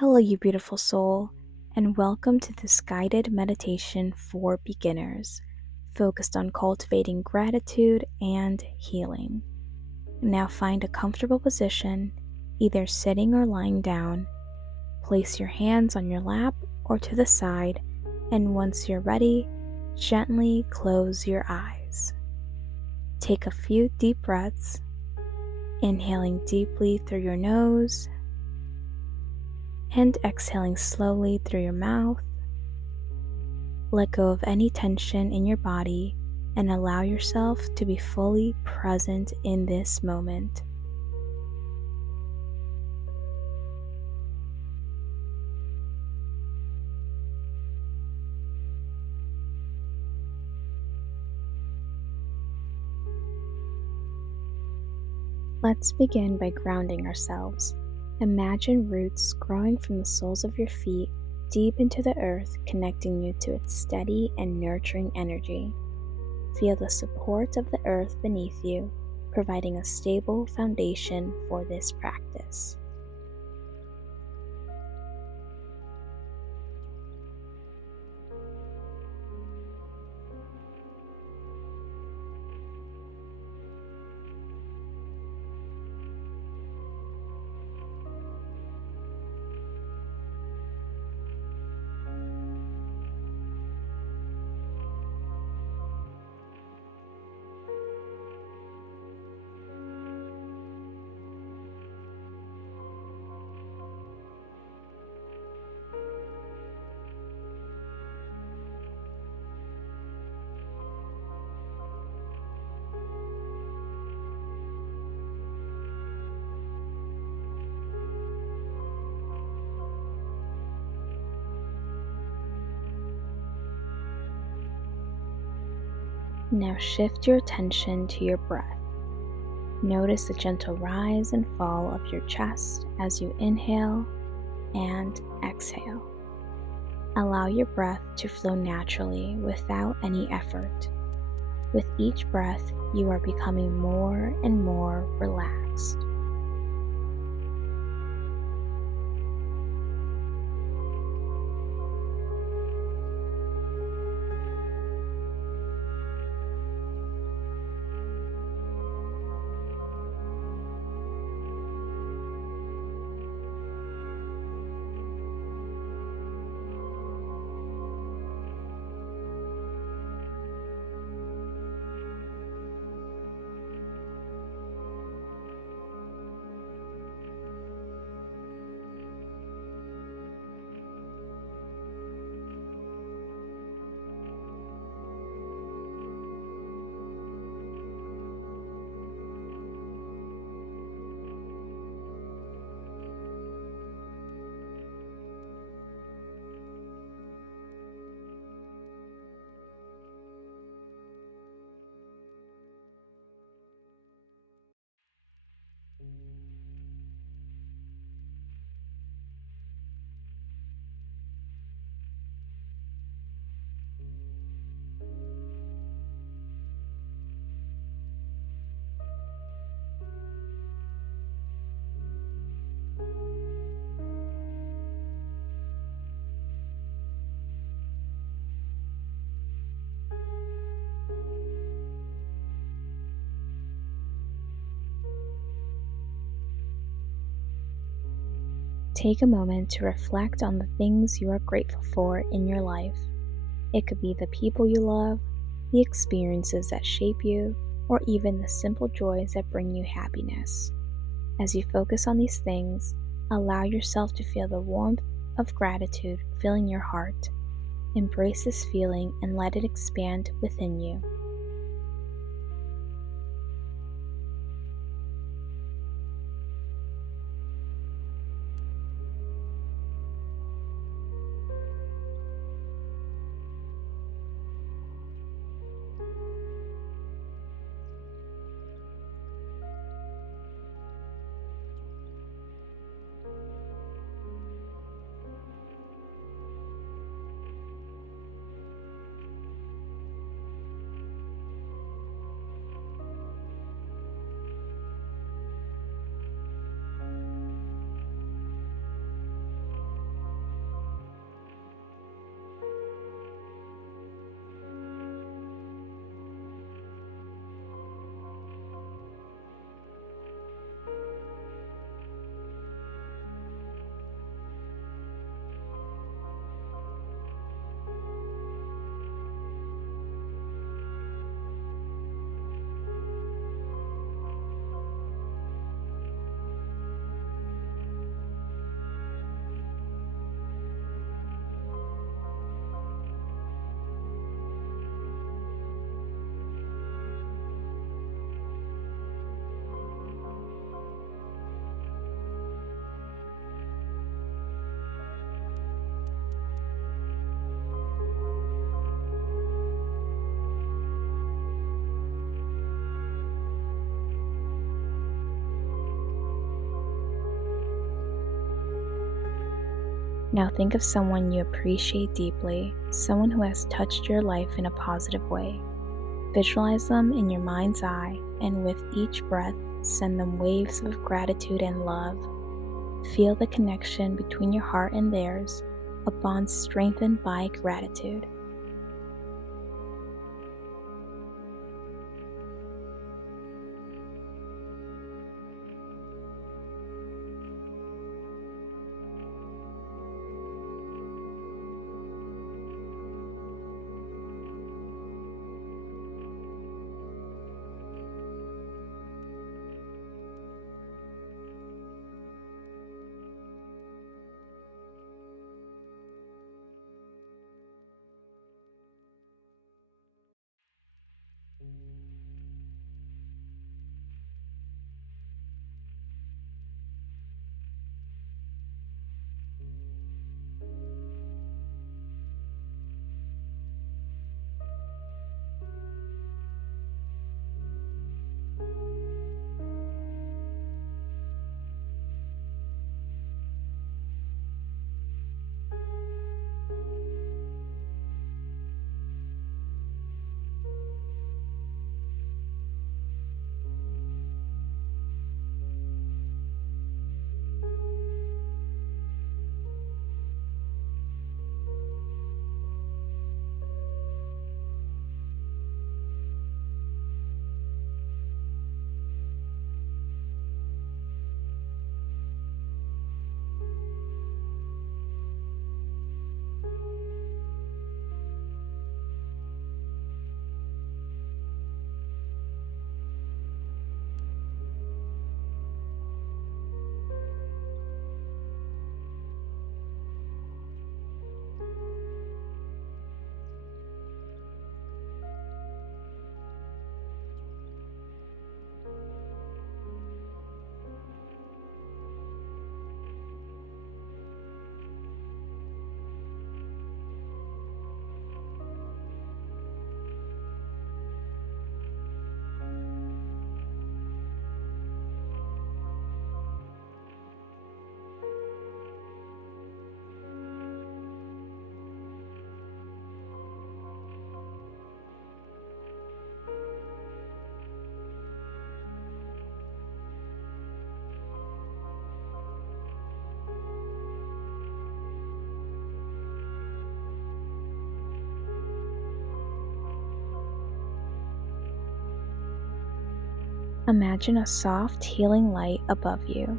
Hello, you beautiful soul, and welcome to this guided meditation for beginners focused on cultivating gratitude and healing. Now find a comfortable position, either sitting or lying down. Place your hands on your lap or to the side, and once you're ready, gently close your eyes. Take a few deep breaths, inhaling deeply through your nose and exhaling slowly through your mouth. Let go of any tension in your body and allow yourself to be fully present in this moment. Let's begin by grounding ourselves. Imagine roots growing from the soles of your feet deep into the earth, connecting you to its steady and nurturing energy. Feel the support of the earth beneath you, providing a stable foundation for this practice. Now shift your attention to your breath. Notice the gentle rise and fall of your chest as you inhale and exhale. Allow your breath to flow naturally without any effort. With each breath, you are becoming more and more relaxed. Take a moment to reflect on the things you are grateful for in your life. It could be the people you love, the experiences that shape you, or even the simple joys that bring you happiness. As you focus on these things, allow yourself to feel the warmth of gratitude filling your heart. Embrace this feeling and let it expand within you. Now think of someone you appreciate deeply, someone who has touched your life in a positive way. Visualize them in your mind's eye, and with each breath, send them waves of gratitude and love. Feel the connection between your heart and theirs, a bond strengthened by gratitude. Imagine a soft, healing light above you.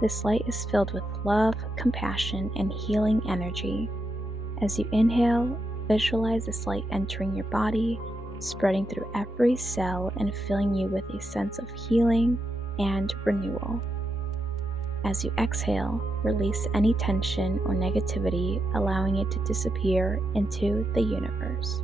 This light is filled with love, compassion, and healing energy. As you inhale, visualize this light entering your body, spreading through every cell and filling you with a sense of healing and renewal. As you exhale, release any tension or negativity, allowing it to disappear into the universe.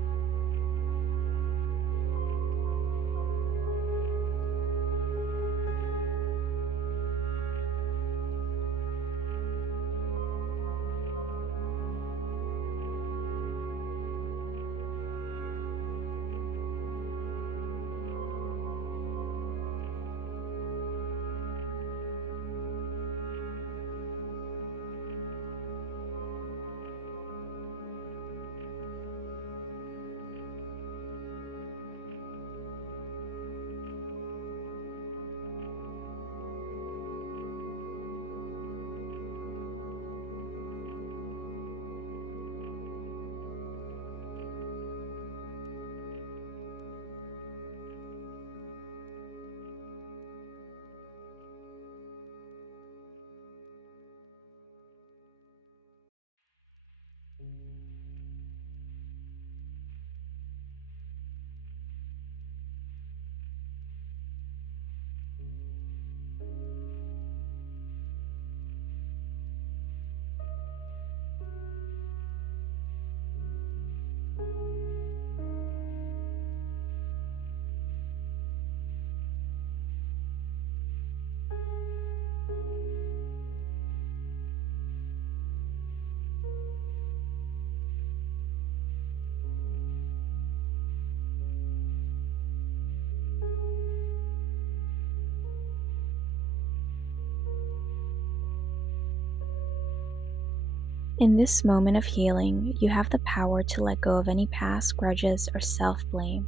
In this moment of healing, you have the power to let go of any past grudges or self-blame.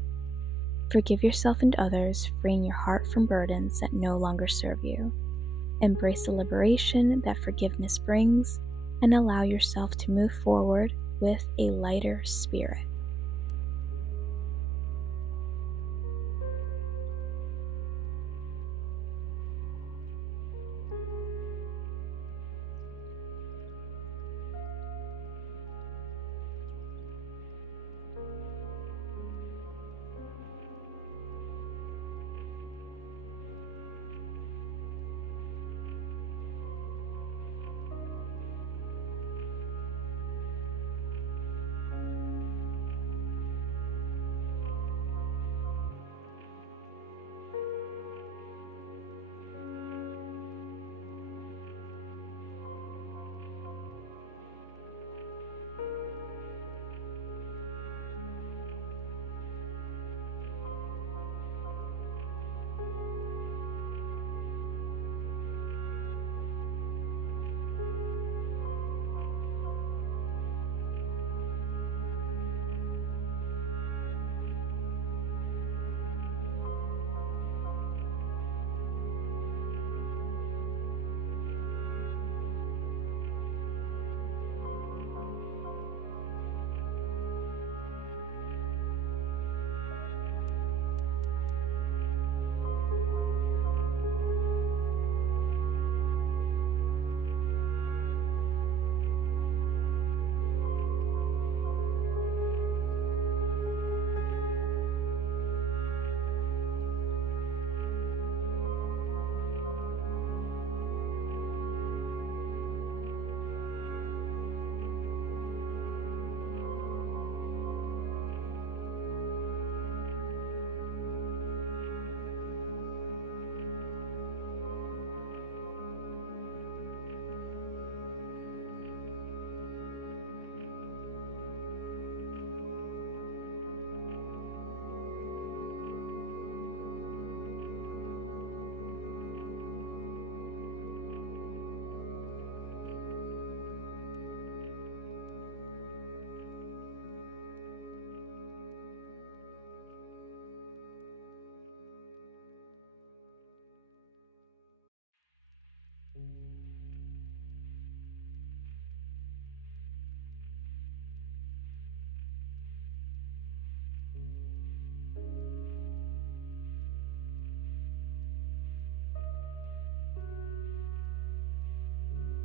Forgive yourself and others, freeing your heart from burdens that no longer serve you. Embrace the liberation that forgiveness brings, and allow yourself to move forward with a lighter spirit.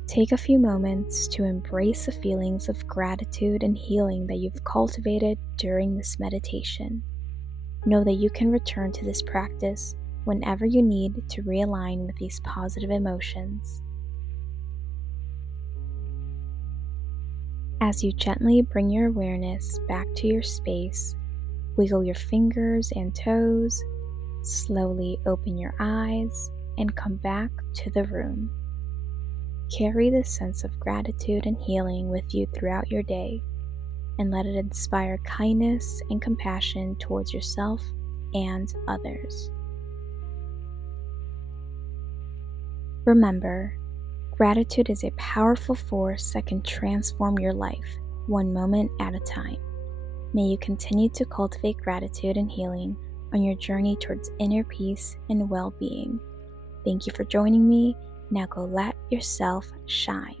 Take a few moments to embrace the feelings of gratitude and healing that you've cultivated during this meditation. Know that you can return to this practice whenever you need to realign with these positive emotions. As you gently bring your awareness back to your space, wiggle your fingers and toes, slowly open your eyes, and come back to the room. Carry this sense of gratitude and healing with you throughout your day, and let it inspire kindness and compassion towards yourself and others. Remember, gratitude is a powerful force that can transform your life, one moment at a time. May you continue to cultivate gratitude and healing on your journey towards inner peace and well-being. Thank you for joining me. Now go let yourself shine.